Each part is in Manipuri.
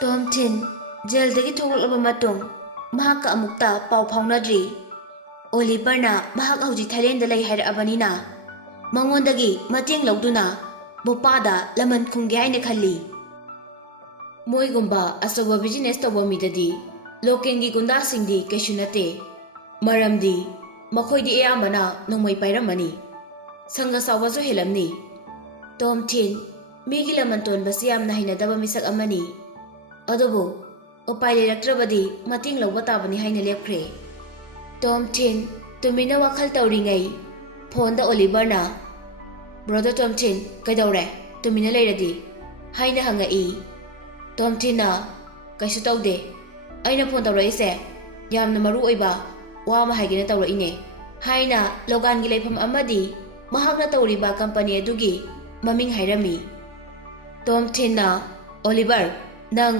ꯇꯣꯝꯊꯤꯟ ꯖꯦꯜꯗꯒꯤ ꯊꯣꯛꯂꯛꯂꯕ ꯃꯇꯨꯡ ꯃꯍꯥꯛꯀ ꯑꯃꯨꯛꯇ ꯄꯥꯎ ꯐꯥꯎꯅꯗ꯭ꯔꯤ꯫ ꯑꯣꯂꯤꯚꯔꯅ ꯃꯍꯥꯛ ꯍꯧꯖꯤꯛ ꯊꯥꯏꯂꯦꯟꯗ ꯂꯩ ꯍꯥꯏꯔꯛꯑꯕꯅꯤꯅ ꯃꯉꯣꯟꯗꯒꯤ ꯃꯇꯦꯡ ꯂꯧꯗꯨꯅ ꯕꯣꯄꯥꯗ ꯂꯃꯟ ꯈꯨꯝꯒꯦ ꯍꯥꯏꯅ ꯈꯜꯂꯤ꯫ ꯃꯣꯏꯒꯨꯝꯕ ꯑꯆꯧꯕ ꯕꯤꯖꯤꯅꯦꯁ ꯇꯧꯕ ꯃꯤꯗꯗꯤ ꯂꯣꯀꯦꯜꯒꯤ ꯒꯨꯟꯗꯥꯁꯤꯡꯗꯤ ꯀꯩꯁꯨ ꯅꯠꯇꯦ, ꯃꯔꯝꯗꯤ ꯃꯈꯣꯏꯗꯤ ꯑꯌꯥꯝꯕꯅ ꯅꯣꯡꯃꯩ ꯄꯥꯏꯔꯝꯃꯅꯤ, ꯁꯪꯒ ꯆꯥꯎꯕꯁꯨ ꯍꯦꯜꯂꯝꯅꯤ꯫ ꯇꯣꯝꯊꯤꯟ ꯃꯤꯒꯤ ꯂꯃꯟ ꯇꯣꯟꯕꯁꯤ ꯌꯥꯝꯅ ꯍꯩꯅꯗꯕ ꯃꯤꯁꯛ ꯑꯃꯅꯤ, ꯑꯗꯨꯕꯨ ꯎꯄꯥꯏ ꯂꯩꯔꯛꯇ꯭ꯔꯕꯗꯤ ꯃꯇꯦꯡ ꯂꯧꯕ ꯇꯥꯕꯅꯤ ꯍꯥꯏꯅ ꯂꯦꯞꯈ꯭ꯔꯦ꯫ ꯇꯣꯝꯊꯤꯟ ꯇꯨꯃꯤꯟꯅ ꯋꯥꯈꯜ ꯇꯧꯔꯤꯉꯩ ꯐꯣꯟꯗ ꯑꯣꯂꯤꯚꯔꯅ "ꯕ꯭ꯔꯣꯗꯔ ꯇꯣꯝꯊꯤꯟ, ꯀꯩꯗꯧꯔꯦ ꯇꯨꯃꯤꯟꯅ ꯂꯩꯔꯗꯤ?" ꯍꯥꯏꯅ ꯍꯪꯉꯛꯏ꯫ ꯇꯣꯝꯊꯤꯟꯅ "ꯀꯩꯁꯨ ꯇꯧꯗꯦ, ꯑꯩꯅ ꯐꯣꯟ ꯇꯧꯔꯛꯏꯁꯦ ꯌꯥꯝꯅ ꯃꯔꯨ ꯑꯣꯏꯕ ꯋꯥ ꯑꯃ ꯍꯥꯏꯒꯦꯅ ꯇꯧꯔꯛꯏꯅꯦ" ꯍꯥꯏꯅ ꯂꯣꯒꯥꯟꯒꯤ ꯂꯩꯐꯝ ꯑꯃꯗꯤ ꯃꯍꯥꯛꯅ ꯇꯧꯔꯤꯕ ꯀꯝꯄꯅꯤ ꯑꯗꯨꯒꯤ ꯃꯃꯤꯡ ꯍꯥꯏꯔꯝꯃꯤ꯫ ꯇꯣꯝꯊꯤꯟꯅ "ꯑꯣꯂꯤꯚꯔ, ꯅꯪ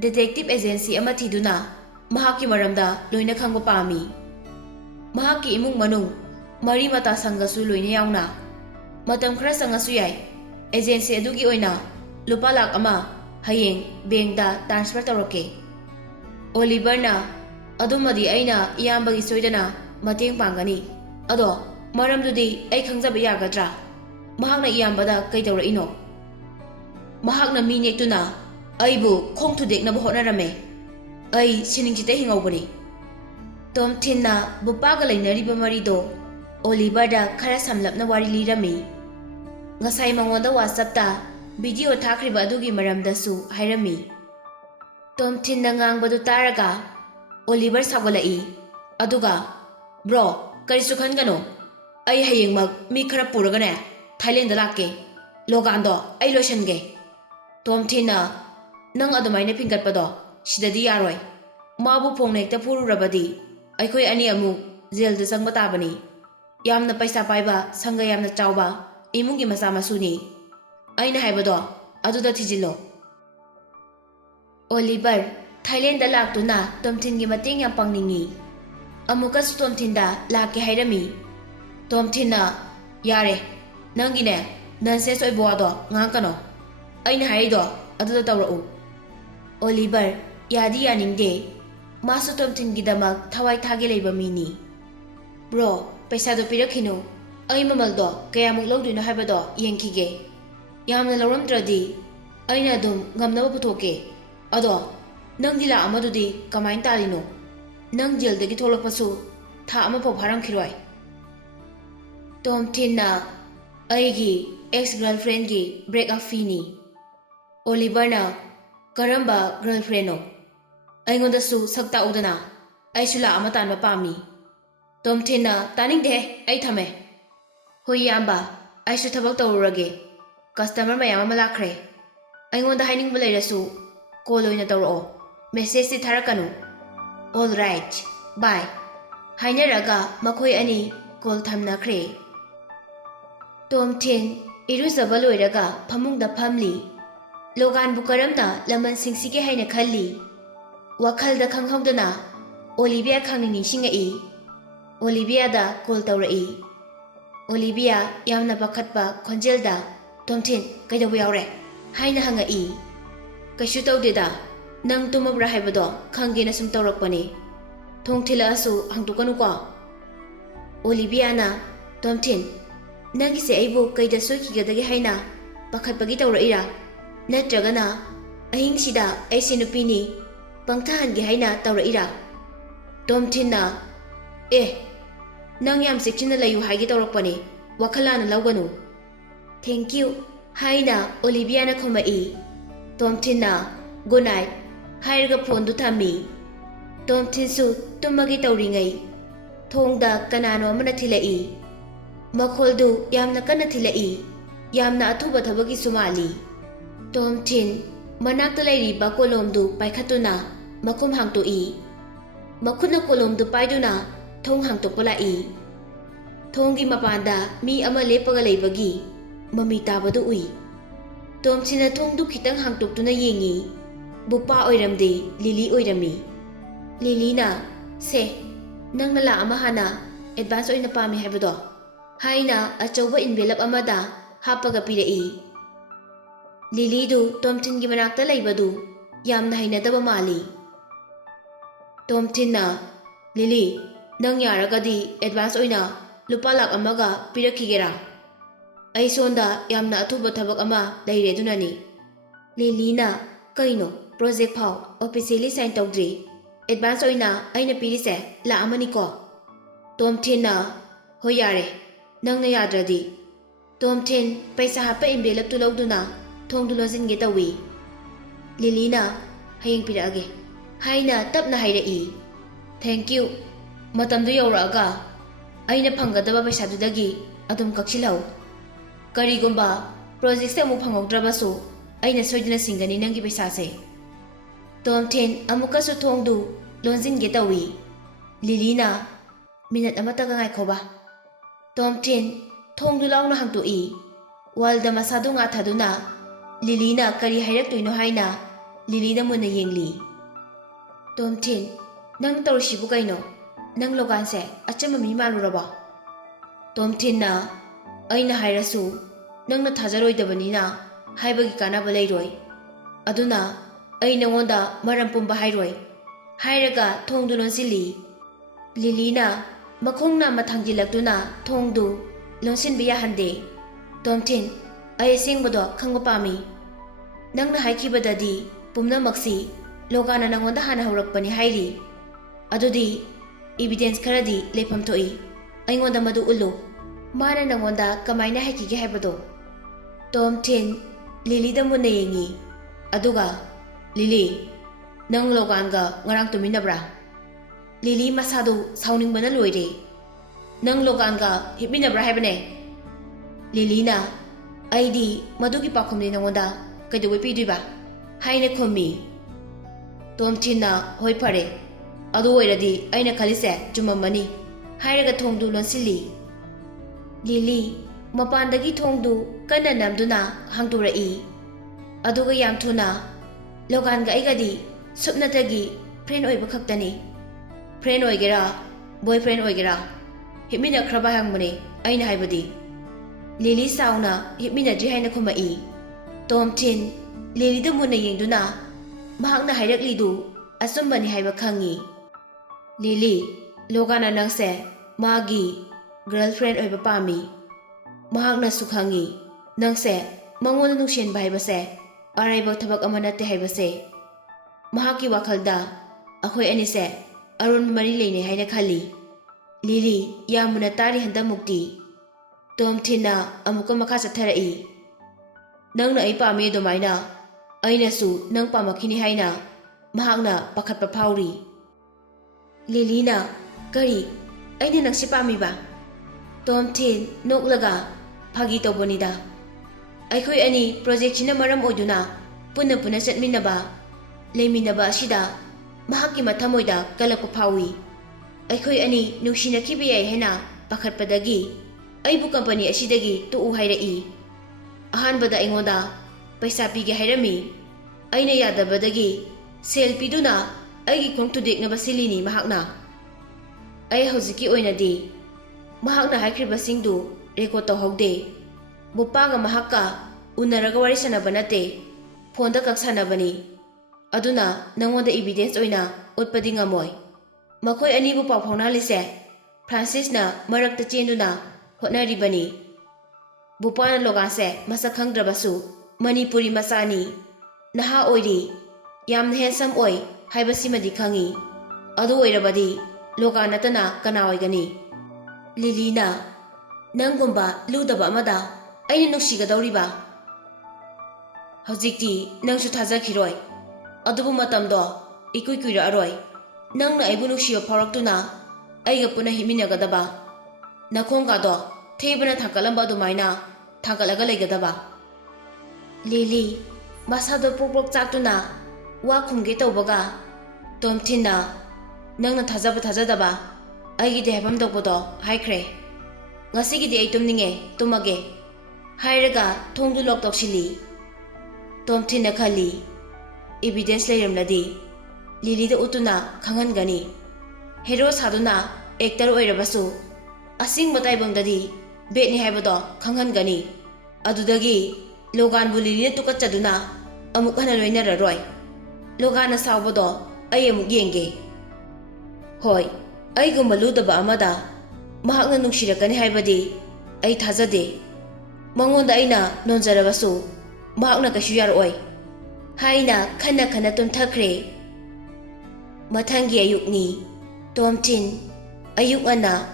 ꯗꯤꯇꯦꯛꯇꯤꯚ ꯑꯦꯖꯦꯟꯁꯤ ꯑꯃ ꯊꯤꯗꯨꯅ ꯃꯍꯥꯛꯀꯤ ꯃꯔꯝꯗ ꯂꯣꯏꯅ ꯈꯪꯕ ꯄꯥꯝꯃꯤ, ꯃꯍꯥꯛꯀꯤ ꯏꯃꯨꯡ ꯃꯅꯨꯡ ꯃꯔꯤ ꯃꯇꯥ ꯁꯪꯒꯁꯨ ꯂꯣꯏꯅ ꯌꯥꯎꯅ꯫ ꯃꯇꯝ ꯈꯔ ꯆꯪꯉꯁꯨ ꯌꯥꯏ, ꯑꯦꯖꯦꯟꯁꯤ ꯑꯗꯨꯒꯤ ꯑꯣꯏꯅ ꯂꯨꯄꯥ ꯂꯥꯈ 1 ꯍꯌꯦꯡ ꯕꯦꯡꯛꯇ ꯇ꯭ꯔꯥꯟꯁꯐꯔ ꯇꯧꯔꯛꯀꯦ꯫ ꯑꯣꯂꯤꯚꯔꯅ "ꯑꯗꯨꯃꯗꯤ ꯑꯩꯅ ꯏꯌꯥꯝꯕꯒꯤ ꯁꯣꯏꯗꯅ ꯃꯇꯦꯡ ꯄꯥꯡꯒꯅꯤ, ꯑꯗꯣ ꯃꯔꯝꯗꯨꯗꯤ ꯑꯩ ꯈꯪꯖꯕ ꯌꯥꯒꯗ꯭ꯔꯥ? ꯃꯍꯥꯛꯅ ꯏꯌꯥꯝꯕꯗ ꯀꯩ ꯇꯧꯔꯛꯏꯅꯣ?" "ꯃꯍꯥꯛꯅ ꯃꯤ ꯅꯦꯛꯇꯨꯅ ꯑꯩꯕꯨ ꯈꯣꯡ ꯊꯨꯗꯦꯛꯅꯕ ꯍꯣꯠꯅꯔꯝꯃꯦ, ꯑꯩ ꯁꯤꯅꯤꯡꯆꯤꯠꯇ ꯍꯤꯡꯍꯧꯕꯅꯤ꯫" ꯇꯣꯝꯊꯤꯟꯅ ꯕꯣꯄꯥꯒ ꯂꯩꯅꯔꯤꯕ ꯃꯔꯤꯗꯣ ꯑꯣꯂꯤꯚꯔꯗ ꯈꯔ ꯁꯝꯂꯞꯅ ꯋꯥꯔꯤ ꯂꯤꯔꯝꯃꯤ꯫ ꯉꯁꯥꯏ ꯃꯉꯣꯟꯗ ꯋꯥꯆꯞꯇ ꯚꯤꯗꯤꯑꯣ ꯊꯥꯈ꯭ꯔꯤꯕ ꯑꯗꯨꯒꯤ ꯃꯔꯝꯗꯁꯨ ꯍꯥꯏꯔꯝꯃꯤ꯫ ꯇꯣꯝꯊꯤꯟꯅ ꯉꯥꯡꯕꯗꯨ ꯇꯥꯔꯒ ꯑꯣꯂꯤꯚꯔ ꯁꯥꯎꯒꯠꯂꯛꯏ, ꯑꯗꯨꯒ "ꯕ꯭ꯔꯣ, ꯀꯔꯤꯁꯨ ꯈꯟꯒꯅꯨ, ꯑꯩ ꯍꯌꯦꯡꯃꯛ ꯃꯤ ꯈꯔ ꯄꯨꯔꯒꯅꯦ ꯊꯥꯏꯂꯦꯟꯗ ꯂꯥꯛꯀꯦ, ꯂꯣꯒꯥꯟꯗꯣ ꯑꯩ ꯂꯣꯏꯁꯟꯒꯦ." ꯇꯣꯝꯊꯤꯟꯅ "ꯅꯪ ꯑꯗꯨꯃꯥꯏꯅ ꯐꯤꯡꯒꯠꯄꯗꯣ ꯁꯤꯗꯗꯤ ꯌꯥꯔꯣꯏ, ꯃꯥꯕꯨ ꯐꯣꯡꯅ ꯍꯦꯛꯇ ꯐꯨꯔꯨꯔꯕꯗꯤ ꯑꯩꯈꯣꯏ ꯑꯅꯤ ꯑꯃꯨꯛ ꯖꯦꯜꯗ ꯆꯪꯕ ꯇꯥꯕꯅꯤ, ꯌꯥꯝꯅ ꯄꯩꯁꯥ ꯄꯥꯏꯕ ꯁꯪꯒ ꯌꯥꯝꯅ ꯆꯥꯎꯕ ꯏꯃꯨꯡꯒꯤ ꯃꯆꯥ ꯃꯁꯨꯅꯤ, ꯑꯩꯅ ꯍꯥꯏꯕꯗꯣ ꯑꯗꯨꯗ ꯊꯤꯖꯤꯜꯂꯣ." ꯑꯣꯂꯤꯚꯔ ꯊꯥꯏꯂꯦꯟꯗ ꯂꯥꯛꯇꯨꯅ ꯇꯣꯝꯊꯤꯟꯒꯤ ꯃꯇꯦꯡ ꯌꯥꯝ ꯄꯥꯡꯅꯤꯡꯏ, ꯑꯃꯨꯛꯀꯁꯨ ꯇꯣꯝꯊꯤꯟꯗ ꯂꯥꯛꯀꯦ ꯍꯥꯏꯔꯝꯃꯤ꯫ ꯇꯣꯝꯊꯤꯟꯅ "ꯌꯥꯔꯦ, ꯅꯪꯒꯤꯅꯦ ꯅꯟꯁꯦꯟꯁ ꯑꯣꯏꯕ ꯋꯥꯗꯣ ꯉꯥꯡꯀꯅꯣ, ꯑꯩꯅ ꯍꯥꯏꯔꯤꯗꯣ ꯑꯗꯨꯗ ꯇꯧꯔꯛꯎ." ꯑꯣꯂꯤꯚꯔ ꯌꯥꯗꯤ ꯌꯥꯅꯤꯡꯗꯦ, ꯃꯥꯁꯨ ꯇꯣꯝꯊꯤꯟꯒꯤꯗꯃꯛ ꯊꯋꯥꯏ ꯊꯥꯒꯦ ꯂꯩꯕ ꯃꯤꯅꯤ꯫ "ꯕ꯭ꯔꯣ, ꯄꯩꯁꯥꯗꯣ ꯄꯤꯔꯛꯈꯤꯅꯨ, ꯑꯩ ꯃꯃꯜꯗꯣ ꯀꯌꯥꯃꯨꯛ ꯂꯧꯗꯣꯏꯅꯣ ꯍꯥꯏꯕꯗꯣ ꯌꯦꯡꯈꯤꯒꯦ, ꯌꯥꯝꯅ ꯂꯧꯔꯝꯗ꯭ꯔꯗꯤ ꯑꯩꯅ ꯑꯗꯨꯝ ꯉꯝꯅꯕ ꯄꯨꯊꯣꯛꯀꯦ꯫ ꯑꯗꯣ ꯅꯪꯗꯤ ꯂꯥꯈ 1ꯗꯨꯗꯤ ꯀꯃꯥꯏꯅ ꯇꯥꯜꯂꯤꯅꯣ? ꯅꯪ ꯖꯦꯜꯗꯒꯤ ꯊꯣꯛꯂꯛꯄꯁꯨ ꯊꯥ 1 ꯐꯥꯎ ꯐꯥꯔꯝꯈꯤꯔꯣꯏ." ꯇꯣꯝꯊꯤꯟꯅ "ꯑꯩꯒꯤ ꯑꯦꯛꯁ ꯒꯔꯜꯐ꯭ꯔꯦꯟꯒꯤ ꯕ꯭ꯔꯦꯛꯑꯞ ꯐꯤꯅꯤ." ꯑꯣꯂꯤꯚꯔꯅ "ꯀꯔꯝꯕ ꯒꯔꯜꯐ꯭ꯔꯦꯟꯅꯣ? ꯑꯩꯉꯣꯟꯗꯁꯨ ꯁꯛ ꯇꯥꯛꯎꯗꯅ, ꯑꯩꯁꯨ ꯂꯥꯈ 1 ꯇꯥꯟꯕ ꯄꯥꯝꯃꯤ." ꯇꯣꯝꯊꯤꯟꯅ "ꯇꯥꯅꯤꯡꯗꯦꯍꯦ, ꯑꯩ ꯊꯝꯃꯦ." "ꯍꯣꯏ ꯏꯌꯥꯝꯕ, ꯑꯩꯁꯨ ꯊꯕꯛ ꯇꯧꯔꯨꯔꯒꯦ, ꯀꯁꯇꯃꯔ ꯃꯌꯥꯝ ꯑꯃ ꯂꯥꯛꯈ꯭ꯔꯦ, ꯑꯩꯉꯣꯟꯗ ꯍꯥꯏꯅꯤꯡꯕ ꯂꯩꯔꯁꯨ ꯀꯣꯜ ꯑꯣꯏꯅ ꯇꯧꯔꯛꯑꯣ, ꯃꯦꯁꯦꯖꯇꯤ ꯊꯥꯔꯛꯀꯅꯨ." "ꯑꯣꯜꯔꯥꯏꯠ, ꯕꯥꯏ" ꯍꯥꯏꯅꯔꯒ ꯃꯈꯣꯏ ꯑꯅꯤ ꯀꯣꯜ ꯊꯝꯅꯈ꯭ꯔꯦ꯫ ꯇꯣꯝꯊꯤꯟ ꯏꯔꯨꯖꯕ ꯂꯣꯏꯔꯒ ꯐꯃꯨꯡꯗ ꯐꯝꯂꯤ, ꯂꯣꯒꯥꯟꯕꯨ ꯀꯔꯝꯅ ꯂꯃꯟ ꯁꯤꯡꯁꯤꯒꯦ ꯍꯥꯏꯅ ꯈꯜꯂꯤ꯫ ꯋꯥꯈꯜꯗ ꯈꯪꯍꯧꯗꯅ ꯑꯣꯂꯤꯚꯤꯌꯥ ꯈꯪꯅꯤꯡ ꯅꯤꯡꯁꯤꯡꯉꯛꯏ꯫ ꯑꯣꯂꯤꯚꯤꯌꯥꯗ ꯀꯣꯜ ꯇꯧꯔꯛꯏ꯫ ꯑꯣꯂꯤꯚꯤꯌꯥ ꯌꯥꯝꯅ ꯄꯥꯈꯠꯄ ꯈꯣꯟꯖꯦꯜꯗ "ꯇꯣꯝꯊꯤꯟ, ꯀꯩꯗꯧꯕ ꯌꯥꯎꯔꯦ?" ꯍꯥꯏꯅ ꯍꯪꯉꯛꯏ꯫ "ꯀꯩꯁꯨ ꯇꯧꯗꯦꯗ, ꯅꯪ ꯇꯨꯝꯃꯕ꯭ꯔꯥ ꯍꯥꯏꯕꯗꯣ ꯈꯪꯒꯦꯅ ꯁꯨꯝ ꯇꯧꯔꯛꯄꯅꯦ, ꯊꯣꯡ ꯊꯤꯜꯂꯛꯑꯁꯨ ꯍꯥꯡꯇꯣꯛꯀꯅꯨꯀꯣ." ꯑꯣꯂꯤꯚꯤꯌꯥꯅ "ꯇꯣꯝꯊꯤꯟ, ꯅꯪꯒꯤꯁꯦ ꯑꯩꯕꯨ ꯀꯩꯗ ꯁꯣꯏꯈꯤꯒꯗꯒꯦ ꯍꯥꯏꯅ ꯄꯥꯈꯠꯄꯒꯤ ꯇꯧꯔꯛꯏꯔꯥ, ꯅꯠꯇ꯭ꯔꯒꯅ ꯑꯍꯤꯡꯁꯤꯗ ꯑꯩꯁꯦ ꯅꯨꯄꯤꯅꯤ ꯄꯪꯊꯍꯟꯒꯦ ꯍꯥꯏꯅ ꯇꯧꯔꯛꯏꯔꯥ?" ꯇꯣꯝꯊꯤꯟꯅ "ꯑꯦ, ꯅꯪ ꯌꯥꯝ ꯆꯦꯛꯁꯤꯟꯅ ꯂꯩꯌꯨ ꯍꯥꯏꯒꯦ ꯇꯧꯔꯛꯄꯅꯦ, ꯋꯥꯈꯜ ꯂꯥꯟꯅ ꯂꯧꯒꯅꯨ." "ꯊꯦꯡꯀ꯭ꯌꯨ" ꯍꯥꯏꯅ ꯑꯣꯂꯤꯚꯤꯌꯥꯅ ꯈꯨꯝꯃꯛꯏ꯫ ꯇꯣꯝꯊꯤꯟꯅ "ꯒꯨꯗ ꯅꯥꯏꯠ" ꯍꯥꯏꯔꯒ ꯐꯣꯟꯗꯨ ꯊꯝꯃꯤ꯫ ꯇꯣꯝꯊꯤꯟꯁꯨ ꯇꯨꯝꯃꯒꯦ ꯇꯧꯔꯤꯉꯩ ꯊꯣꯡꯗ ꯀꯅꯥꯅꯣ ꯑꯃꯅ ꯊꯤꯜꯂꯛꯏ꯫ ꯃꯈꯣꯜꯗꯨ ꯌꯥꯝꯅ ꯀꯟꯅ ꯊꯤꯜꯂꯛꯏ, ꯌꯥꯝꯅ ꯑꯊꯨꯕ ꯊꯕꯛꯀꯤꯁꯨ ꯃꯥꯜꯂꯤ꯫ ꯇꯣꯝꯊꯤꯟ ꯃꯅꯥꯛꯇ ꯂꯩꯔꯤꯕ ꯀꯣꯂꯣꯝꯗꯨ ꯄꯥꯏꯈꯠꯇꯨꯅ ꯃꯈꯨꯝ ꯍꯥꯡꯇꯣꯛꯏ꯫ ꯃꯈꯨꯠꯅ ꯀꯣꯂꯣꯝꯗꯨ ꯄꯥꯏꯗꯨꯅ ꯊꯣꯡ ꯍꯥꯡꯇꯣꯛꯄ ꯂꯥꯛꯏ꯫ ꯊꯣꯡꯒꯤ ꯃꯄꯥꯟꯗ ꯃꯤ ꯑꯃ ꯂꯦꯞꯄꯒ ꯂꯩꯕꯒꯤ ꯃꯃꯤ ꯇꯥꯕꯗꯨ ꯎꯏ꯫ ꯇꯣꯝꯊꯤꯟꯅ ꯊꯣꯡꯗꯨ ꯈꯤꯇꯪ ꯍꯥꯡꯇꯣꯛꯇꯨꯅ ꯌꯦꯡꯏ꯫ ꯕꯣꯄꯥ ꯑꯣꯏꯔꯝꯗꯦ, ꯂꯤꯂꯤ ꯑꯣꯏꯔꯝꯃꯤ꯫ ꯂꯤꯂꯤꯅ "ꯁꯦ, ꯅꯪꯅ ꯂꯥꯈ 1 ꯍꯥꯟꯅ ꯑꯦꯗꯚꯥꯟꯁ ꯑꯣꯏꯅ ꯄꯥꯝꯃꯤ ꯍꯥꯏꯕꯗꯣ" ꯍꯥꯏꯅ ꯑꯆꯧꯕ ꯏꯟꯚꯦꯂꯞ ꯑꯃꯗ ꯍꯥꯞꯄꯒ ꯄꯤꯔꯛꯏ꯫ ꯂꯤꯂꯤꯗꯨ ꯇꯣꯝꯊꯤꯟꯒꯤ ꯃꯅꯥꯛꯇ ꯂꯩꯕꯗꯨ ꯌꯥꯝꯅ ꯍꯩꯅꯗꯕ ꯃꯥꯜꯂꯤ꯫ ꯇꯣꯝꯊꯤꯟꯅ ꯂꯤꯂꯤ, ꯅꯪ ꯌꯥꯔꯒꯗꯤ ꯑꯦꯗꯚꯥꯟꯁ ꯑꯣꯏꯅ ꯂꯨꯄꯥ ꯂꯥꯈ 1ꯒ ꯄꯤꯔꯛꯈꯤꯒꯦꯔꯥ? ꯑꯩ ꯁꯣꯟꯗ ꯌꯥꯝꯅ ꯑꯊꯨꯕ ꯊꯕꯛ ꯑꯃ ꯂꯩꯔꯦ ꯑꯗꯨꯅꯅꯤ꯫ ꯂꯤꯂꯤꯅ ꯀꯩꯅꯣ ꯄ꯭ꯔꯣꯖꯦꯛ ꯐꯥꯎ ꯑꯣꯐꯤꯁꯤꯌꯦꯂꯤ ꯁꯥꯏꯟ ꯇꯧꯗ꯭ꯔꯤ, ꯑꯦꯗꯚꯥꯟꯁ ꯑꯣꯏꯅ ꯑꯩꯅ ꯄꯤꯔꯤꯁꯦ ꯂꯥꯈ 1ꯅꯤꯀꯣ? ꯇꯣꯝꯊꯤꯟꯅ ꯍꯣꯏ ꯌꯥꯔꯦ, ꯅꯪꯅ ꯌꯥꯗ꯭ꯔꯗꯤ꯫ ꯇꯣꯝꯊꯤꯟ ꯄꯩꯁꯥ ꯍꯥꯞꯄ ꯏꯟꯚꯦꯂꯞꯇꯨ ꯂꯧꯗꯨꯅ ꯊꯣꯡꯗꯨ ꯂꯣꯟꯁꯤꯟꯒꯦ ꯇꯧꯏ꯫ ꯂꯤꯂꯤꯅ ꯍꯌꯦꯡ ꯄꯤꯔꯛꯑꯒꯦ ꯍꯥꯏꯅ ꯇꯞꯅ ꯍꯥꯏꯔꯛꯏ꯫ ꯊꯦꯡꯀ꯭ꯌꯨ, ꯃꯇꯝꯗꯨ ꯌꯧꯔꯛꯑꯒ ꯑꯩꯅ ꯐꯪꯒꯗꯕ ꯄꯩꯁꯥꯗꯨꯗꯒꯤ ꯑꯗꯨꯝ ꯀꯛꯁꯤꯜꯍꯧ꯫ ꯀꯔꯤꯒꯨꯝꯕ ꯄ꯭ꯔꯣꯖꯦꯛꯁꯦ ꯑꯃꯨꯛ ꯐꯪꯍꯧꯗ꯭ꯔꯕꯁꯨ ꯑꯩꯅ ꯁꯣꯏꯗꯅ ꯁꯤꯡꯒꯅꯤ ꯅꯪꯒꯤ ꯄꯩꯁꯥꯁꯦ꯫ ꯇꯣꯝꯊꯤꯟ ꯑꯃꯨꯛꯀꯁꯨ ꯊꯣꯡꯗꯨ ꯂꯣꯟꯁꯤꯟꯒꯦ ꯇꯧꯏ꯫ ꯂꯤꯂꯤꯅ ꯃꯤꯅꯠ ꯑꯃꯇꯒ ꯉꯥꯏꯈꯣꯕ꯫ ꯇꯣꯝꯊꯤꯟ ꯊꯣꯡꯗꯨ ꯂꯥꯎꯅ ꯍꯥꯡꯇꯣꯛꯏ꯫ ꯋꯥꯜꯗ ꯃꯁꯥꯗꯨ ꯉꯥꯊꯗꯨꯅ ꯂꯤꯂꯤꯅ ꯀꯔꯤ ꯍꯥꯏꯔꯛꯇꯣꯏꯅꯣ ꯍꯥꯏꯅ ꯂꯤꯂꯤꯗ ꯃꯨꯟꯅ ꯌꯦꯡꯂꯤ꯫ ꯇꯣꯝꯊꯤꯟ, ꯅꯪ ꯇꯧꯔꯤꯁꯤꯕꯨ ꯀꯩꯅꯣ? ꯅꯪ ꯂꯣꯒꯥꯟꯁꯦ ꯑꯆꯝꯕ ꯃꯤ ꯃꯥꯜꯂꯨꯔꯕꯣ? ꯇꯣꯝꯊꯤꯟꯅ ꯑꯩꯅ ꯍꯥꯏꯔꯁꯨ ꯅꯪꯅ ꯊꯥꯖꯔꯣꯏꯗꯕꯅꯤꯅ ꯍꯥꯏꯕꯒꯤ ꯀꯥꯟꯅꯕ ꯂꯩꯔꯣꯏ, ꯑꯗꯨꯅ ꯑꯩ ꯅꯉꯣꯟꯗ ꯃꯔꯝ ꯄꯨꯝꯕ ꯍꯥꯏꯔꯣꯏ ꯍꯥꯏꯔꯒ ꯊꯣꯡꯗꯨ ꯂꯣꯟꯁꯤꯜꯂꯤ꯫ ꯂꯤꯂꯤꯅ ꯃꯈꯣꯡ ꯅꯥꯝꯃ ꯊꯥꯡꯖꯤꯜꯂꯛꯇꯨꯅ ꯊꯣꯡꯗꯨ ꯂꯣꯟꯁꯤꯟꯕ ꯌꯥꯍꯟꯗꯦ꯫ ꯇꯣꯝꯊꯤꯟ, ꯑꯩ ꯑꯁꯦꯡꯕꯗꯣ ꯈꯪꯕ ꯄꯥꯝꯃꯤ꯫ ꯅꯪꯅ ꯍꯥꯏꯈꯤꯕꯗꯗꯤ ꯄꯨꯝꯅꯃꯛꯁꯤ ꯂꯣꯒꯥꯟꯅ ꯅꯉꯣꯟꯗ ꯍꯥꯟꯅ ꯍꯧꯔꯛꯄꯅꯤ ꯍꯥꯏꯔꯤ, ꯑꯗꯨꯗꯤ ꯏꯕꯤꯗꯦꯟꯁ ꯈꯔꯗꯤ ꯂꯩꯐꯝ ꯊꯣꯛꯏ, ꯑꯩꯉꯣꯟꯗ ꯃꯗꯨ ꯎꯠꯂꯨ꯫ ꯃꯥꯅ ꯅꯉꯣꯟꯗ ꯀꯃꯥꯏꯅ ꯍꯥꯏꯈꯤꯒꯦ ꯍꯥꯏꯕꯗꯣ? ꯇꯣꯝꯊꯤꯟ ꯂꯤꯂꯤꯗ ꯃꯨꯟꯅ ꯌꯦꯡꯉꯤ, ꯑꯗꯨꯒ ꯂꯤꯂꯤ, ꯅꯪ ꯂꯣꯒꯥꯟꯒ ꯉꯔꯥꯡ ꯇꯨꯃꯤꯟꯅꯕ꯭ꯔꯥ? ꯂꯤꯂꯤ ꯃꯁꯥꯗꯨ ꯁꯥꯎꯅꯤꯡꯕꯅ ꯂꯣꯏꯔꯦ꯫ ꯅꯪ ꯂꯣꯒꯥꯟꯒ ꯍꯤꯞꯃꯤꯟꯅꯕ꯭ꯔꯥ ꯍꯥꯏꯕꯅꯦ? ꯂꯤꯂꯤꯅ ꯑꯩꯗꯤ ꯃꯗꯨꯒꯤ ꯄꯥꯎꯈꯨꯝꯗꯤ ꯅꯉꯣꯟꯗ ꯀꯩꯗꯧꯕꯩ ꯄꯤꯗꯣꯏꯕ ꯍꯥꯏꯅ ꯈꯨꯝꯃꯤ꯫ ꯇꯣꯝꯊꯤꯟꯅ ꯍꯣꯏ ꯐꯔꯦ, ꯑꯗꯨ ꯑꯣꯏꯔꯗꯤ ꯑꯩꯅ ꯈꯜꯂꯤꯁꯦ ꯆꯨꯝꯃꯝꯃꯅꯤ ꯍꯥꯏꯔꯒ ꯊꯣꯡꯗꯨ ꯂꯣꯟꯁꯤꯜꯂꯤ꯫ ꯂꯤꯂꯤ ꯃꯄꯥꯟꯗꯒꯤ ꯊꯣꯡꯗꯨ ꯀꯟꯅ ꯅꯝꯗꯨꯅ ꯍꯥꯡꯗꯣꯔꯛꯏ, ꯑꯗꯨꯒ ꯌꯥꯝ ꯊꯨꯅ ꯂꯣꯒꯥꯟꯒ ꯑꯩꯒꯗꯤ ꯁꯨꯞꯅꯇꯒꯤ ꯐ꯭ꯔꯦꯟ ꯑꯣꯏꯕ ꯈꯛꯇꯅꯤ꯫ ꯐ꯭ꯔꯦꯟ ꯑꯣꯏꯒꯦꯔꯥ ꯕꯣꯏ ꯐ꯭ꯔꯦꯟ ꯑꯣꯏꯒꯦꯔꯥ ꯍꯤꯞꯃꯤꯟꯅꯈ꯭ꯔꯕ ꯍꯪꯕꯅꯦ ꯑꯩꯅ ꯍꯥꯏꯕꯗꯤ꯫ ꯂꯤꯂꯤ ꯁꯥꯎꯅ ꯍꯤꯞꯃꯤꯟꯅꯗ꯭ꯔꯤ ꯍꯥꯏꯅ ꯈꯨꯝꯃꯛꯏ꯫ ꯇꯣꯝꯊꯤꯟ ꯂꯤꯂꯤꯗ ꯃꯨꯟꯅ ꯌꯦꯡꯗꯨꯅ ꯃꯍꯥꯛꯅ ꯍꯥꯏꯔꯛꯂꯤꯗꯨ ꯑꯆꯨꯝꯕꯅꯤ ꯍꯥꯏꯕ ꯈꯪꯉꯤ꯫ ꯂꯤꯂꯤ, ꯂꯣꯒꯥꯟꯅ ꯅꯪꯁꯦ ꯃꯥꯒꯤ ꯒꯔꯜꯐ꯭ꯔꯦꯟ ꯑꯣꯏꯕ ꯄꯥꯝꯃꯤ꯫ ꯃꯍꯥꯛꯅꯁꯨ ꯈꯪꯉꯤ ꯅꯪꯁꯦ ꯃꯉꯣꯟꯗ ꯅꯨꯡꯁꯤꯟꯕ ꯍꯥꯏꯕꯁꯦ ꯑꯔꯥꯏꯕ ꯊꯕꯛ ꯑꯃ ꯅꯠꯇꯦ ꯍꯥꯏꯕꯁꯦ꯫ ꯃꯍꯥꯛꯀꯤ ꯋꯥꯈꯜꯗ ꯑꯩꯈꯣꯏ ꯑꯅꯤꯁꯦ ꯑꯔꯣꯟꯕ ꯃꯔꯤ ꯂꯩꯅꯩ ꯍꯥꯏꯅ ꯈꯜꯂꯤ꯫ ꯂꯤꯂꯤ ꯌꯥꯝ ꯃꯨꯟꯅ ꯇꯥꯔꯤ ꯍꯟꯗꯛꯃꯨꯛꯇꯤ꯫ ꯇꯣꯝꯊꯤꯟꯅ ꯑꯃꯨꯛꯀ ꯃꯈꯥ ꯆꯠꯊꯔꯛꯏ꯫ ꯅꯪꯅ ꯑꯩ ꯄꯥꯝꯃꯤ ꯑꯗꯨꯃꯥꯏꯅ ꯑꯩꯅꯁꯨ ꯅꯪ ꯄꯥꯝꯃꯛꯈꯤꯅꯤ ꯍꯥꯏꯅ ꯃꯍꯥꯛꯅ ꯄꯥꯈꯠꯄ ꯐꯥꯎꯔꯤ꯫ ꯂꯤꯂꯤꯅ ꯀꯔꯤ, ꯑꯩꯅ ꯅꯪꯁꯤ ꯄꯥꯝꯃꯤꯕ? ꯇꯣꯝꯊꯤꯟ ꯅꯣꯛꯂꯒ ꯐꯥꯒꯤ ꯇꯧꯕꯅꯤꯗ, ꯑꯩꯈꯣꯏ ꯑꯅꯤ ꯄ꯭ꯔꯣꯖꯦꯛꯁꯤꯅ ꯃꯔꯝ ꯑꯣꯏꯗꯨꯅ ꯄꯨꯟꯅ ꯆꯠꯃꯤꯟꯅꯕ ꯂꯩꯃꯤꯟꯅꯕ ꯑꯁꯤꯗ ꯃꯍꯥꯛꯀꯤ ꯃꯊꯃꯣꯏꯗ ꯀꯜꯂꯛꯄ ꯐꯥꯎꯏ꯫ ꯑꯩꯈꯣꯏ ꯑꯅꯤ ꯅꯨꯡꯁꯤꯅꯈꯤꯕ ꯌꯥꯏ ꯍꯥꯏꯅ ꯄꯥꯈꯠꯄꯗꯒꯤ ꯑꯩꯕꯨ ꯀꯝꯄꯅꯤ ꯑꯁꯤꯗꯒꯤ ꯇꯣꯛꯎ ꯍꯥꯏꯔꯛꯏ꯫ ꯑꯍꯥꯟꯕꯗ ꯑꯩꯉꯣꯟꯗ ꯄꯩꯁా ꯄꯤꯒꯦ ꯍꯥꯏꯔꯝꯃꯤ, ꯑꯩꯅ ꯌꯥꯗꯕꯗꯒꯤ ꯁꯦꯜ ꯄꯤꯗꯨꯅ ꯑꯩꯒꯤ ꯈꯣꯡ ꯊꯨꯗꯦꯛꯅꯕ ꯁꯤꯜꯂꯤꯅꯤ ꯃꯍꯥꯛꯅ꯫ ꯑꯩ ꯍꯧꯖꯤꯛꯀꯤ ꯑꯣꯏꯅꯗꯤ ꯃꯍꯥꯛꯅ ꯍꯥꯏꯈ꯭ꯔꯤꯕꯁꯤꯡꯗꯨ ꯔꯦꯀꯣꯔꯠ ꯇꯧꯍꯧꯗꯦ꯫ ꯕꯣꯄꯥꯒ ꯃꯍꯥꯛꯀ ꯎꯅꯔꯒ ꯋꯥꯔꯤ ꯁꯥꯟꯅꯕ ꯅꯠꯇꯦ, ꯐꯣꯟꯗ ꯈꯛ ꯁꯥꯟꯅꯕꯅꯤ, ꯑꯗꯨꯅ ꯅꯉꯣꯟꯗ ꯏꯕꯤꯗꯦꯟꯁ ꯑꯣꯏꯅ ꯎꯠꯄꯗꯤ ꯉꯝꯃꯣꯏ꯫ ꯃꯈꯣꯏ ꯑꯅꯤꯕꯨ ꯄꯥꯎ ꯐꯥꯎꯅꯍꯜꯂꯤꯁꯦ ꯐ꯭ꯔꯥꯟꯁꯤꯁꯅ ꯃꯔꯛꯇ ꯆꯦꯟꯗꯨꯅ ꯍꯣꯠꯅꯔꯤꯕꯅꯤ꯫ ꯕꯣꯄꯥꯅ ꯂꯣꯒꯥꯟꯁꯦ ꯃꯁꯛ ꯈꯪꯗ꯭ꯔꯕꯁꯨ ꯃꯅꯤꯄꯨꯔꯤ ꯃꯆꯥꯅꯤ, ꯅꯍꯥ ꯑꯣꯏꯔꯤ, ꯌꯥꯝꯅ ꯍꯦꯟꯁꯝ ꯑꯣꯏ ꯍꯥꯏꯕꯁꯤꯃꯗꯤ ꯈꯪꯉꯤ꯫ ꯑꯗꯨ ꯑꯣꯏꯔꯕꯗꯤ ꯂꯣꯒꯥꯟ ꯅꯠꯇꯅ ꯀꯅꯥ ꯑꯣꯏꯒꯅꯤ? ꯂꯤꯂꯤꯅ ꯅꯪꯒꯨꯝꯕ ꯂꯨꯗꯕ ꯑꯃꯗ ꯑꯩꯅ ꯅꯨꯡꯁꯤꯒꯗꯧꯔꯤꯕ? ꯍꯧꯖꯤꯛꯇꯤ ꯅꯪꯁꯨ ꯊꯥꯖꯈꯤꯔꯣꯏ, ꯑꯗꯨꯕꯨ ꯃꯇꯝꯗꯣ ꯏꯀꯨꯏ ꯀꯨꯏꯔꯛꯑꯔꯣꯏ ꯅꯪꯅ ꯑꯩꯕꯨ ꯅꯨꯡꯁꯤꯕ ꯐꯥꯎꯔꯛꯇꯨꯅ ꯑꯩꯒ ꯄꯨꯟꯅ ꯍꯤꯞꯃꯤꯟꯅꯒꯗꯕ, ꯅꯈꯣꯡꯒꯗꯣ ꯊꯦꯕꯅ ꯊꯥꯡꯀꯠꯂꯝꯕ ꯑꯗꯨꯃꯥꯏꯅ ꯊꯥꯡꯀꯠꯂꯒ ꯂꯩꯒꯗꯕ꯫ ꯂꯤꯂꯤ ꯃꯁꯥꯗꯣ ꯄ꯭ꯔꯣꯛ ꯄ꯭ꯔꯣꯛ ꯆꯥꯛꯇꯨꯅ ꯋꯥ ꯈꯨꯝꯒꯦ ꯇꯧꯕꯒ ꯇꯣꯝꯊꯤꯟꯅ ꯅꯪꯅ ꯊꯥꯖꯕ ꯊꯥꯖꯗꯕ ꯑꯩꯒꯤꯗꯤ ꯍꯥꯏꯐꯝ ꯊꯣꯛꯄꯗꯣ ꯍꯥꯏꯈ꯭ꯔꯦ, ꯉꯁꯤꯒꯤꯗꯤ ꯑꯩ ꯇꯨꯝꯅꯤꯡꯉꯦ ꯇꯨꯝꯃꯒꯦ ꯍꯥꯏꯔꯒ ꯊꯣꯡꯗꯨ ꯂꯣꯛ ꯇꯧꯁꯤꯜꯂꯤ꯫ ꯇꯣꯝꯊꯤꯟꯅ ꯈꯜꯂꯤ, ꯏꯕꯤꯗꯦꯟꯁ ꯂꯩꯔꯝꯂꯗꯤ ꯂꯤꯂꯤꯗ ꯎꯠꯇꯨꯅ ꯈꯪꯍꯟꯒꯅꯤ, ꯍꯦꯔꯣ ꯁꯥꯗꯨꯅ ꯑꯦꯛꯇꯔ ꯑꯣꯏꯔꯕꯁꯨ ꯑꯁꯦꯡꯕ ꯇꯥꯏꯕꯪꯗꯗꯤ ꯕꯦꯠꯅꯤ ꯍꯥꯏꯕꯗꯣ ꯈꯪꯍꯟꯒꯅꯤ꯫ ꯑꯗꯨꯗꯒꯤ ꯂꯣꯒꯥꯟꯕꯨ ꯂꯤꯂꯤꯅ ꯇꯨꯀꯠꯆꯗꯨꯅ ꯑꯃꯨꯛ ꯍꯟꯅ ꯂꯣꯏꯅꯔꯔꯣꯏ꯫ Logana saubado ai amuk yenge. Hoi, aigumba ludaba amada mahakna nungsirakani haibadi ai thajade. Mangonda aina nonjarabasu mahakna kashu yaroi. Haina khana khana tumthakre. Mathangi ayukni Tomthin ayuk ana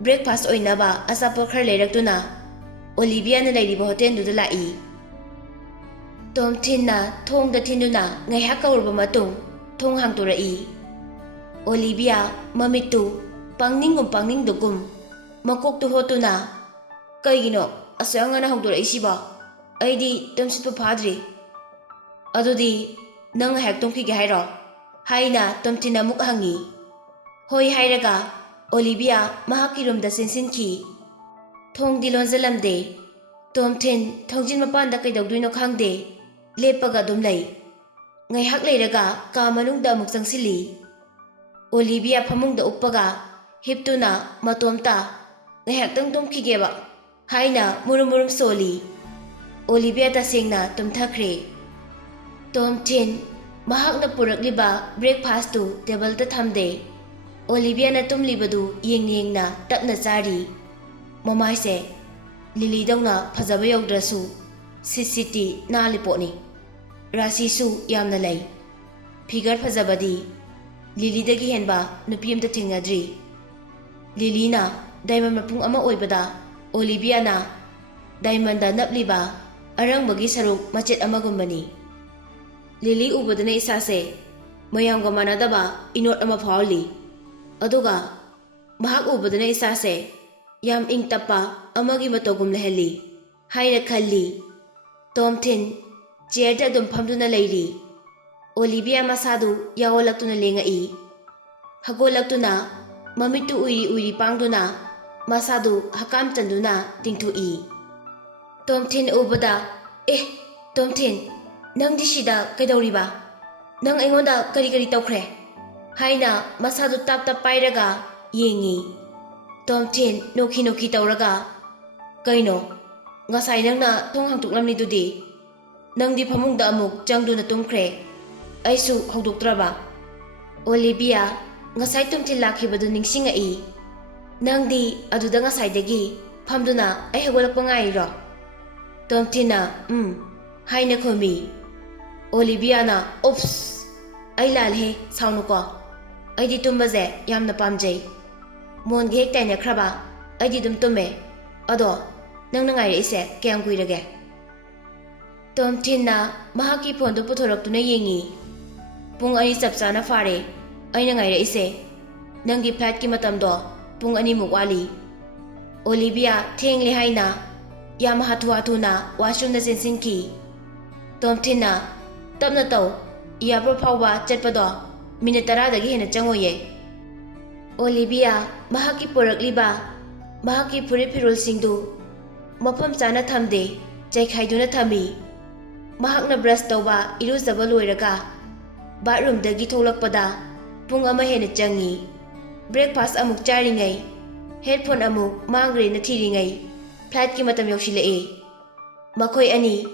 breakfast oinaba asapor khar leiraktuna Olivia na lairiba hotel duda lai. Tomthin na thong da thinuna ngaihak kaurba matung thong hangtorai. Olivia mamitu pangning dugum makok tu hotuna kaigino asyanga na hangtorai siba aidi tomsitpa phadri adudi nang hek tongki ge hairo haina Tomthin amuk hangi. Hoi hairaga Olivia mahaki room da sinsinki thong di lonjalamde. Tomthin thongjin mapanda kaidogduino khangde lepaga dum lei. Ngaihak leiraga ka manungda amuk changsili. Olivia phamungda uppaga hiptuna matomta ngaihak tang tumkhigeba haina murum soli. Olivia tasengna tumthakre. Tomthin mahakna purakliba breakfast tu table ta thamde. Olivia na tumlibadu yengna tapna chari. Mamai se Lily dongna phajaba yogdrasu sisiti naliponi. Rasi su yamna lei. Figure phajabadi Lily dagi henba nupi amta thingadri. Lily na diamond mapung ama oibada Olivia na diamond da napliba arangbagi saruk machet amagumbani. Lily ubadana isase mayamga manadaba inot ama phawli. Aduga mahak ubadana isase yam ing tapa amagi matogum leheli haina khalli. Tomthin chair da dum phamduna leiri. Olivia masadu yawolaktuna lengai. Hagolaktuna mamitu uiri pangduna masadu hakam chanduna tingthui. Tomthin ubada Tomthin nang dishida kaidoriba nang aingonda kari tawkhre haina masadu tap pairaga yengi. Tomthin noki tawraga kaino ngasai nangna thong hangtuklamni dudi nangdi phamungda amuk changduna tumkhre aisu hawdoktraba. Olivia ngasai tumthin lakhibadu ningsingai. Nangdi aduda ngasai dagi phamduna ai hagolakpa ngairo. Tomthinna haina khomi. Olivia na oops ai lalhe saunuko aidi tumbaje yamna pamjai. Mon ge hek taina khraba aidi dum tumme ado nangna ngai ise kyam kuirage. Tomthinna mahaki phone du puthoroktuna yengi. Pung ani chapchana fare aina ngai ise nangi flight ki matamdo pung ani mukwali. Olivia thengle haina yam hathuatuna washroom da sinsinki. Tomthinna tapna taw iyapro phawba chatpado minute 10 dagi hena changoye. Olivia mahaki porakliba mahaki furit firol singdu mafam chana thamde chaikhaiduna thami. Mahakna brush tawba irujaba loiraga bathroom dagi tholakpada pung ama hena changi. Breakfast amuk charingai headphone amuk mangre na thiringai flight ki matam yausilae. Makhoi ani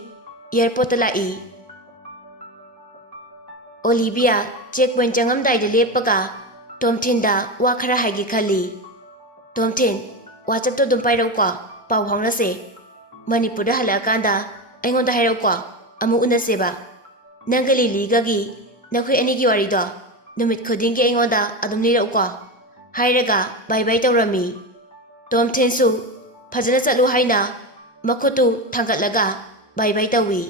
airport lai. Olivia checkpoint changamdai da lepaga Tomthin da wa khara haigi khali. Tomthin WhatsApp to dum pairau ko pau hongna se Manipur da halakanda aingonda hairau ko amu unase ba nangali ligagi nakhoi ani gi wari do numit khodingi aingonda adum lirau ko hairaga bye tawrami. Tomthin su phajana chatlu haina makhotu thangatlaga bye tawi.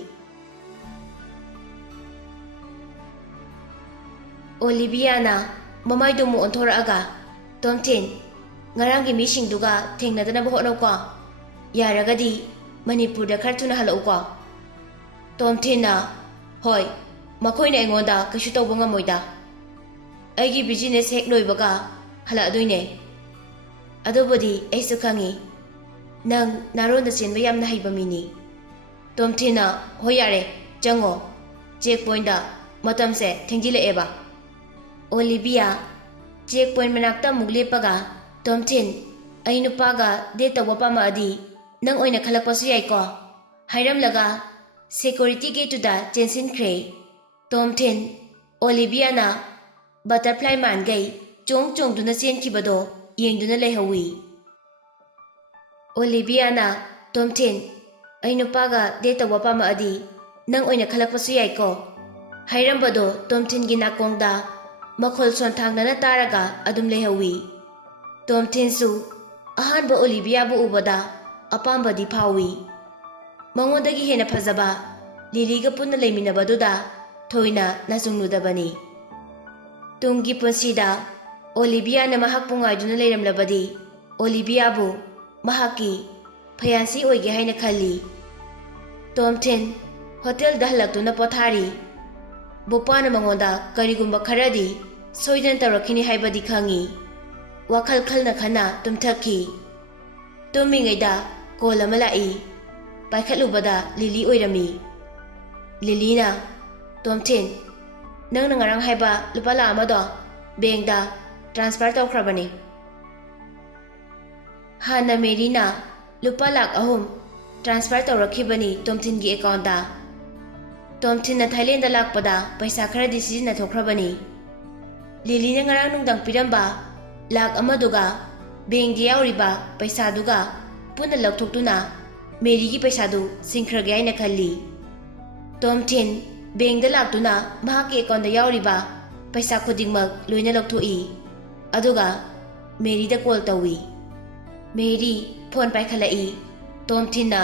Olivia na mamai dumu onthoraaga Tomthin ngarangi misingduga thengnadana bohonau ko yaragadi Manipur da khar thuna halau ko. Tomthinna hoi makhoina aingonda kashu tawba ngamoida aigi business hek loibaga hala aduine adobodi aisu khangi nang naronda chenba yamna haiba mini. Tomthinna hoi yare chango checkpoint da matamse thengjilaeba. Olivia checkpoint manakta muglepaga Tomthin ai nupaga de tawa pama adi nang oina khalakpasu yai ko hairamlaga security gate da chensin khre. Tomthin ꯑꯣꯂꯤꯕꯤꯌꯥꯅ ꯕꯇꯔꯐ꯭ꯂꯥꯏ ꯃꯥꯟꯈꯩ ꯆꯣꯡ ꯆꯣꯡꯗꯨꯅ ꯆꯦꯟꯈꯤꯕꯗꯣ ꯌꯦꯡꯗꯨꯅ ꯂꯩꯍꯧꯏ꯫ ꯑꯣꯂꯤꯕꯤꯌꯥꯅ ꯇꯣꯝꯊꯤꯟ, ꯑꯩ ꯅꯨꯄꯥꯒ ꯗꯦꯠ ꯇꯧꯕ ꯄꯥꯝꯃꯛꯑꯗꯤ ꯅꯪ ꯑꯣꯏꯅ ꯈꯜꯂꯛꯄꯁꯨ ꯌꯥꯏꯀꯣ ꯍꯥꯏꯔꯝꯕꯗꯣ ꯇꯣꯝꯊꯤꯟꯒꯤ ꯅꯥꯀꯣꯡꯗ ꯃꯈꯣꯜ ꯁꯣꯟꯊꯥꯡꯗꯅ ꯇꯥꯔꯒ ꯑꯗꯨꯝ ꯂꯩꯍꯧꯏ꯫ ꯇꯣꯝꯊꯤꯟꯁꯨ ꯑꯍꯥꯟꯕ ꯑꯣꯂꯤꯕꯤꯌꯥꯕꯨ ꯎꯕꯗ ꯑꯄꯥꯝꯕꯗꯤ ꯐꯥꯎꯏ꯫ ꯃꯉꯣꯟꯗꯒꯤ ꯍꯦꯟꯅ ꯐꯖꯕ ꯂꯤꯂꯤꯒ ꯄꯨꯟꯅ ꯂꯩꯃꯤꯟꯅꯕꯗꯨꯗ ꯊꯣꯏꯅ ꯅꯆꯨꯡꯂꯨꯗꯕꯅꯤ꯫ ꯇꯨꯡꯒꯤ ꯄꯨꯟꯁꯤꯗ ꯑꯣꯂꯤꯕꯤꯌꯥꯅ ꯃꯍꯥꯛꯄꯨ ꯉꯥꯏꯗꯨꯅ ꯂꯩꯔꯝꯂꯕꯗꯤ ꯑꯣꯂꯤꯕꯤꯌꯥꯕꯨ ꯃꯍꯥꯛꯀꯤ ꯐꯌꯥꯟꯁꯤ ꯑꯣꯏꯒꯦ ꯍꯥꯏꯅ ꯈꯜꯂꯤ꯫ ꯇꯣꯝꯊꯤꯟ ꯍꯣꯇꯦꯜꯗ ꯍꯜꯂꯛꯇꯨꯅ ꯄꯣꯊꯥꯔꯤ꯫ ꯕꯣꯄꯥꯅ ꯃꯉꯣꯟꯗ ꯀꯔꯤꯒꯨꯝꯕ ꯈꯔꯗꯤ ꯁꯣꯏꯗꯅ ꯇꯧꯔꯛꯈꯤꯅꯤ ꯍꯥꯏꯕꯗꯤ ꯈꯪꯏ꯫ ꯋꯥꯈꯜ ꯈꯜꯅ ꯈꯟꯅ ꯇꯨꯝꯊꯈꯤ꯫ ꯇꯨꯝꯃꯤꯉꯩꯗ ꯀꯣꯜ ꯑꯃ ꯂꯥꯛꯏ꯫ ꯄꯥꯏꯈꯠꯂꯨꯕꯗ ꯂꯤꯂꯤ ꯑꯣꯏꯔꯝꯃꯤ꯫ ꯂꯤꯂꯤꯅ, ꯇꯣꯝꯊꯤꯟ, ꯅꯪꯅ ꯉꯔꯥꯡ ꯍꯥꯏꯕ ꯂꯨꯄꯥ ꯂꯥꯛ 1ꯗꯣ ꯕꯦꯡꯛꯗ ꯇ꯭ꯔꯥꯟꯁꯐꯔ ꯇꯧꯈ꯭ꯔꯕꯅꯤ꯫ ꯍꯥꯟꯅ ꯃꯦꯔꯤꯅ ꯂꯨꯄꯥ ꯂꯥꯛ 3 ꯇ꯭ꯔꯥꯟꯁꯐꯔ ꯇꯧꯔꯛꯈꯤꯕꯅꯤ ꯇꯣꯝꯊꯤꯟꯒꯤ ꯑꯦꯀꯥꯎꯟꯗ꯫ ꯇꯣꯝꯊꯤꯟꯅ ꯊꯥꯏꯂꯦꯟꯗ ꯂꯥꯛꯄꯗ ꯄꯩꯁꯥ ꯈꯔꯗꯤ ꯁꯤꯖꯤꯟꯅꯊꯣꯛꯈ꯭ꯔꯕꯅꯤ꯫ ꯂꯤꯂꯤꯅ ꯉꯔꯥꯡ ꯅꯨꯡꯗꯥꯡ ꯄꯤꯔꯝꯕ ꯂꯥꯛ 1ꯗꯨꯒ ꯕꯦꯡꯛꯗ ꯌꯥꯎꯔꯤꯕ ꯄꯩꯁꯥꯗꯨꯒ ꯄꯨꯟꯅ ꯂꯧꯊꯣꯛꯇꯨꯅ ꯃꯦꯔꯤꯒꯤ ꯄꯩꯁꯥꯗꯨ ꯁꯤꯡꯈ꯭ꯔꯒꯦ ꯍꯥꯏꯅ ꯈꯜꯂꯤ꯫ ꯇꯣꯝꯊꯤꯟ ꯕꯦꯡꯛꯗ ꯂꯥꯛꯇꯨꯅ ꯃꯍꯥꯛꯀꯤ ꯑꯦꯀꯥꯎꯟꯗ ꯌꯥꯎꯔꯤꯕ ꯄꯩꯁꯥ ꯈꯨꯗꯤꯡꯃꯛ ꯂꯣꯏꯅ ꯂꯧꯊꯣꯛꯏ꯫ ꯑꯗꯨꯒ ꯃꯦꯔꯤꯗ ꯀꯣꯜ ꯇꯧꯏ꯫ ꯃꯦꯔꯤ ꯐꯣꯟ ꯄꯥꯏꯈꯠꯂꯛꯏ꯫ ꯇꯣꯝꯊꯤꯟꯅ,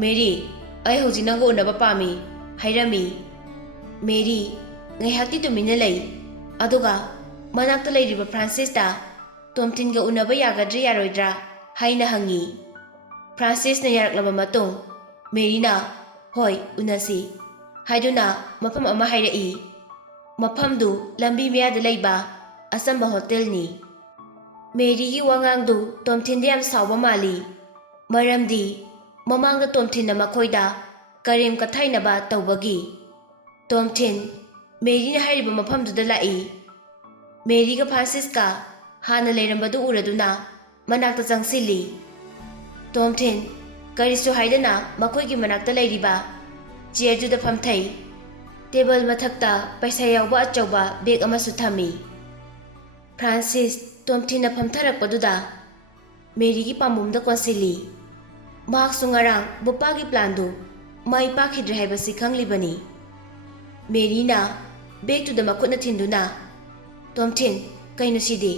ꯃꯦꯔꯤ, ꯑꯩ ꯍꯧꯖꯤꯛ ꯅꯪꯒ ꯎꯅꯕ ꯄꯥꯝꯃꯤ ꯍꯥꯏꯔꯝꯃꯤ꯫ ꯃꯦꯔꯤ ꯉꯥꯏꯍꯥꯛꯇꯤ ꯇꯨꯃꯤꯟꯅ ꯂꯩ꯫ ꯑꯗꯨꯒ ꯃꯅꯥꯛꯇ ꯂꯩꯔꯤꯕ ꯐ꯭ꯔꯥꯟꯁꯤꯁꯇ ꯇꯣꯝꯊꯤꯟꯒ ꯎꯅꯕ ꯌꯥꯒꯗ꯭ꯔꯥ ꯌꯥꯔꯣꯏꯗ꯭ꯔꯥ ꯍꯥꯏꯅ ꯍꯪꯉꯤ꯫ ꯐ꯭ꯔꯥꯟꯁꯤꯁꯅ ꯌꯥꯔꯛꯂꯕ ꯃꯇꯨꯡ ꯃꯦꯔꯤꯅ ꯍꯣꯏ ꯎꯅꯁꯤ ꯍꯥꯏꯗꯨꯅ ꯃꯐꯝ ꯑꯃ ꯍꯥꯏꯔꯛꯏ꯫ ꯃꯐꯝꯗꯨ ꯂꯝꯕꯤ ꯃꯌꯥꯗ ꯂꯩꯕ ꯑꯆꯝꯕ ꯍꯣꯇꯦꯜꯅꯤ꯫ ꯃꯦꯔꯤꯒꯤ ꯋꯥꯉꯥꯡꯗꯨ ꯇꯣꯝꯊꯤꯟꯗ ꯌꯥꯝ ꯁꯥꯎꯕ ꯃꯥꯜꯂꯤ꯫ ꯃꯔꯝꯗꯤ ꯃꯃꯥꯡꯗ ꯇꯣꯝꯊꯤꯟꯅ ꯃꯈꯣꯏꯗ ꯀꯔꯦꯝ ꯀꯊꯥꯏꯅꯕ ꯇꯧꯕꯒꯤ꯫ ꯇꯣꯝꯊꯤꯟ ꯃꯦꯔꯤꯅ ꯍꯥꯏꯔꯤꯕ ꯃꯐꯝꯗꯨꯗ ꯂꯥꯛꯏ꯫ ꯃꯦꯔꯤꯒ ꯐ꯭ꯔꯥꯟꯁꯤꯁꯀ ꯍꯥꯟꯅ ꯂꯩꯔꯝꯕꯗꯨ ꯎꯔꯗꯨꯅ ꯃꯅꯥꯛꯇ ꯆꯪꯁꯤꯜꯂꯤ꯫ ꯇꯣꯝꯊꯤꯟ ꯀꯔꯤꯁꯨ ꯍꯥꯏꯗꯅ ꯃꯈꯣꯏꯒꯤ ꯃꯅꯥꯛꯇ ꯂꯩꯔꯤꯕ ꯆꯤꯌꯔꯗꯨꯗ ꯐꯝꯊꯩ꯫ ꯇꯦꯕꯜ ꯃꯊꯛꯇ ꯄꯩꯁꯥ ꯌꯥꯎꯕ ꯑꯆꯧꯕ ꯕꯦꯒ ꯑꯃꯁꯨ ꯊꯝꯃꯤ꯫ ꯐ꯭ꯔꯥꯟꯁꯤꯁ ꯇꯣꯝꯊꯤꯟꯅ ꯐꯝꯊꯔꯛꯄꯗꯨꯗ ꯃꯦꯔꯤꯒꯤ ꯄꯥꯝꯕꯣꯝꯗ ꯀꯣꯟꯁꯤꯜꯂꯤ꯫ ꯃꯍꯥꯛꯁꯨ ꯉꯔꯥꯡ ꯕꯣꯄꯥꯒꯤ ꯄ꯭ꯂꯥꯟꯗꯨ ꯃꯥꯏ ꯄꯥꯛꯈꯤꯗ꯭ꯔꯦ ꯍꯥꯏꯕꯁꯤ ꯈꯪꯂꯤꯕꯅꯤ꯫ ꯃꯦꯔꯤꯅ ꯕꯦꯒꯇꯨꯗ ꯃꯈꯨꯠꯅ ꯊꯤꯟꯗꯨꯅ, ꯇꯣꯝꯊꯤꯟ, ꯀꯩꯅꯣ ꯁꯤꯗꯤ?